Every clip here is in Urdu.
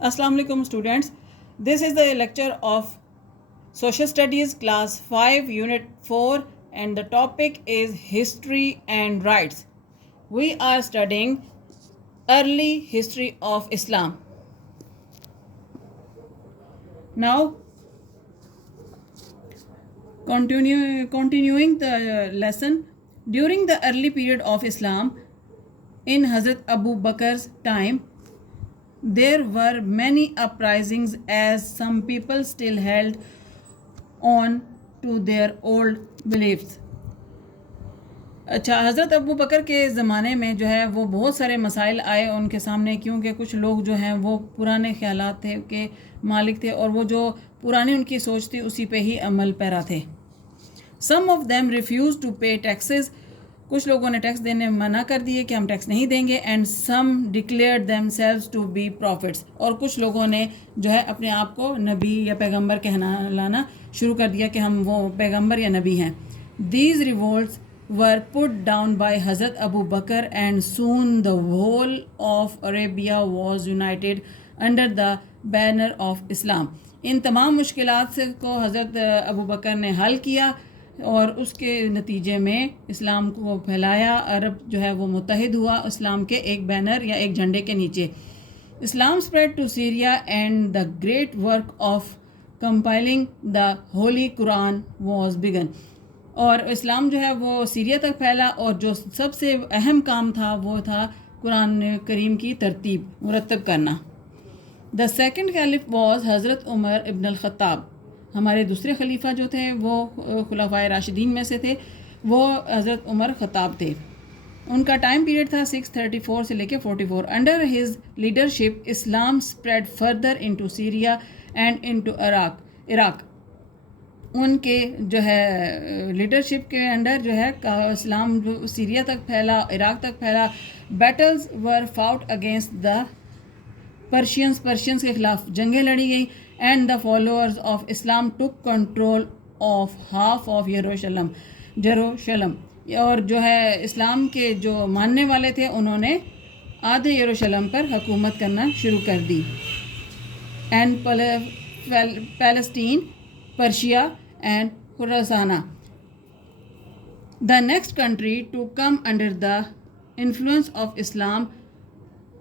Assalamu alaikum students. This is the lecture of Social Studies class 5 unit 4 and the topic is History and Rights. We are studying early history of Islam. Now continuing the lesson, during the early period of Islam in Hazrat Abu Bakr's time, there were many uprisings as some people still held on to their old beliefs. اچھا، حضرت ابو بکر کے زمانے میں جو ہے وہ بہت سارے مسائل آئے ان کے سامنے، کیونکہ کچھ لوگ جو ہیں وہ پرانے خیالات تھے کہ مالک تھے اور وہ جو پرانی ان کی سوچ تھی اسی پہ ہی عمل پیرا تھے. Some of them refuse to pay taxes, کچھ لوگوں نے ٹیکس دینے منع کر دیے کہ ہم ٹیکس نہیں دیں گے. And some declared themselves to be profits, اور کچھ لوگوں نے جو ہے اپنے آپ کو نبی یا پیغمبر کہنا لانا شروع کر دیا کہ ہم وہ پیغمبر یا نبی ہیں. These revolts were put down by Hazrat Abu Bakr and soon the whole of Arabia was united under the banner of Islam. ان تمام مشکلات سے کو حضرت ابو بکر نے حل کیا اور اس کے نتیجے میں اسلام کو پھیلایا. عرب جو ہے وہ متحد ہوا اسلام کے ایک بینر یا ایک جھنڈے کے نیچے. اسلام spread to Syria and the great work of compiling the Holy Quran was begun. اور اسلام جو ہے وہ سیریا تک پھیلا اور جو سب سے اہم کام تھا وہ تھا قرآن کریم کی ترتیب مرتب کرنا. دا سیکنڈ کیلف واز حضرت عمر ابن الخطاب. ہمارے دوسرے خلیفہ جو تھے وہ خلفائے راشدین میں سے تھے، وہ حضرت عمر خطاب تھے. ان کا ٹائم پیریڈ تھا 634 سے لے کے 44. Under his leadership Islam spread further into Syria and into Iraq. ان کے جو ہے لیڈرشپ کے انڈر جو ہے اسلام سیریا تک پھیلا، عراق تک پھیلا. Battles were fought against the Persians کے خلاف جنگیں لڑی گئی. And the followers of Islam took control of half of Jerusalem. اور جو ہے اسلام کے جو ماننے والے تھے انہوں نے آدھے یروشلم پر حکومت کرنا شروع کر دی. And Palestine, Persia and Khurasana. The next country to come under the influence of Islam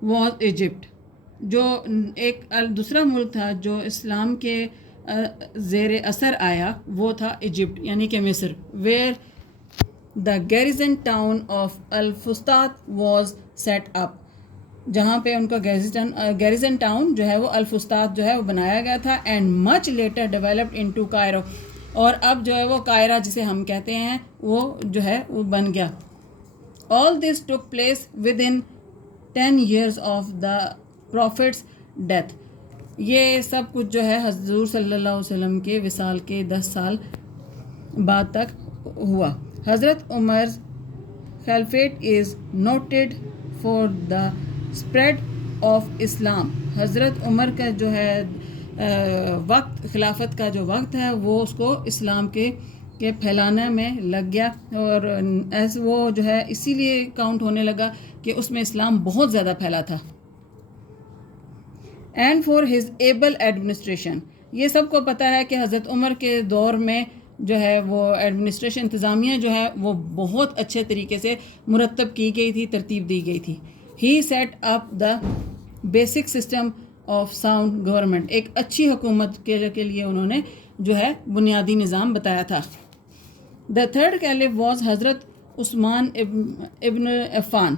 was Egypt. جو ایک دوسرا ملک تھا جو اسلام کے زیر اثر آیا وہ تھا ایجپٹ یعنی کہ مصر. where the garrison town of الفسطاط was set up. جہاں پہ ان کا گیریزن ٹاؤن جو ہے وہ الفسطاط جو ہے وہ بنایا گیا تھا. And much later developed into Cairo, اور اب جو ہے وہ قاہرہ جسے ہم کہتے ہیں وہ جو ہے وہ بن گیا. All this took place within 10 years of the prophet's death. یہ سب کچھ جو ہے حضور صلی اللہ علیہ وسلم کے وصال کے 10 سال بعد تک ہوا. حضرت عمر خلافت is noted for the spread of Islam. حضرت عمر کا جو ہے وقت، خلافت کا جو وقت ہے وہ اس کو اسلام کے پھیلانے میں لگ گیا، اور ایسے وہ جو ہے اسی لیے کاؤنٹ ہونے لگا کہ اس میں اسلام بہت زیادہ پھیلا تھا. And for his able administration, یہ سب کو پتہ ہے کہ حضرت عمر کے دور میں جو ہے وہ ایڈمنسٹریشن انتظامیہ جو ہے وہ بہت اچھے طریقے سے مرتب کی گئی تھی، ترتیب دی گئی تھی. He set up the basic system of sound government. ایک اچھی حکومت کے لیے انہوں نے جو ہے بنیادی نظام بتایا تھا. دا تھرڈ کیلف واز حضرت عثمان ابن Affan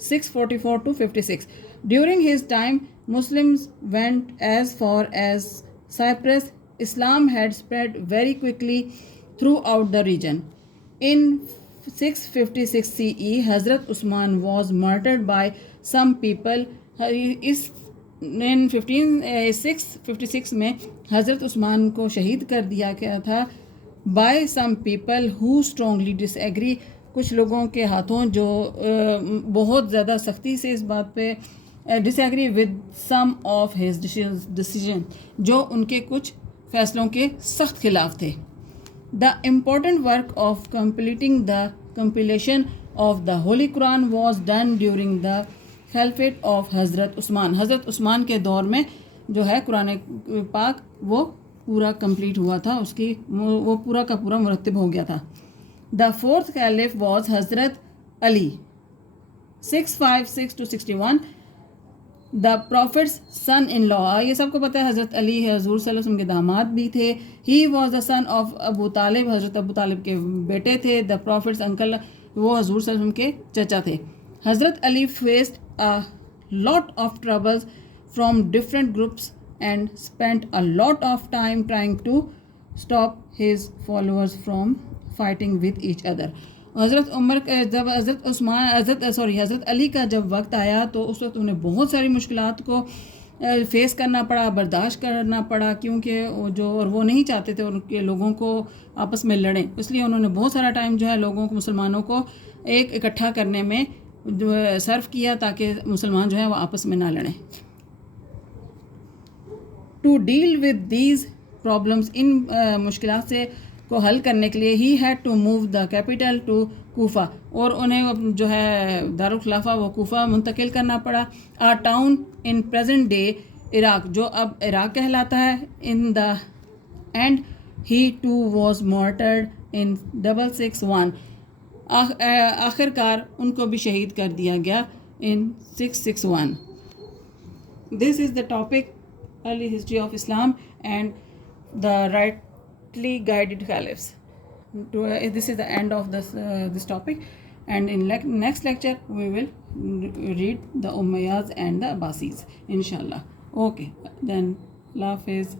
644 to 56. During his time Muslims went as far as Cyprus. Islam had spread very quickly throughout the region. In 656 CE, Hazrat Usman was murdered by some people. In 656 میں حضرت عثمان کو شہید کر دیا گیا تھا by some people who strongly disagree. کچھ لوگوں کے ہاتھوں جو بہت زیادہ سختی سے اس بات پہ disagree with some of his decision، جو ان کے کچھ فیصلوں کے سخت خلاف تھے. The important work of completing the compilation of the Holy Quran was done during the خلافت آف حضرت عثمان. حضرت عثمان کے دور میں جو ہے قرآن پاک وہ پورا کمپلیٹ ہوا تھا، اس کی وہ پورا کا پورا مرتب ہو گیا تھا. دا فورتھ کیلف واز حضرت علی 656 to 61. دا پروفٹس سن ان لا، یہ سب کو پتہ ہے حضرت علی حضور صلی اللہ علیہ وسلم کے داماد بھی تھے. He was the sun of ابو طالب، حضرت ابو طالب کے بیٹے تھے. دا پروفٹس انکل، وہ حضور صلی اللہ علیہ وسلم کے چچا تھے. حضرت علی faced a lot of troubles from different groups and spent a lot of time trying to stop his followers from fighting with each other. حضرت عمر جب حضرت علی کا جب وقت آیا تو اس وقت انہیں بہت ساری مشکلات کو فیس کرنا پڑا، برداشت کرنا پڑا، کیونکہ وہ نہیں چاہتے تھے ان کے لوگوں کو آپس میں لڑیں. اس لیے انہوں نے بہت سارا ٹائم جو ہے لوگوں کو، مسلمانوں کو ایک اکٹھا کرنے میں جو صرف کیا تاکہ مسلمان جو ہے وہ آپس میں نہ لڑیں. To deal with these problems, ان مشکلات سے کو حل کرنے کے لیے he had to move the capital to Kufa, اور انہیں جو ہے دارالخلافہ وہ کوفہ منتقل کرنا پڑا. A town in present day Iraq, جو اب عراق کہلاتا ہے. In the end he too was martyred in 661، آخر کار ان کو بھی شہید کر دیا گیا in 661. This is the topic early history of Islam and the rightly guided caliphs. This is the end of this topic, and in next lecture we will read the Umayyads and the Abbasis inshallah. Okay, then Allah Hafiz.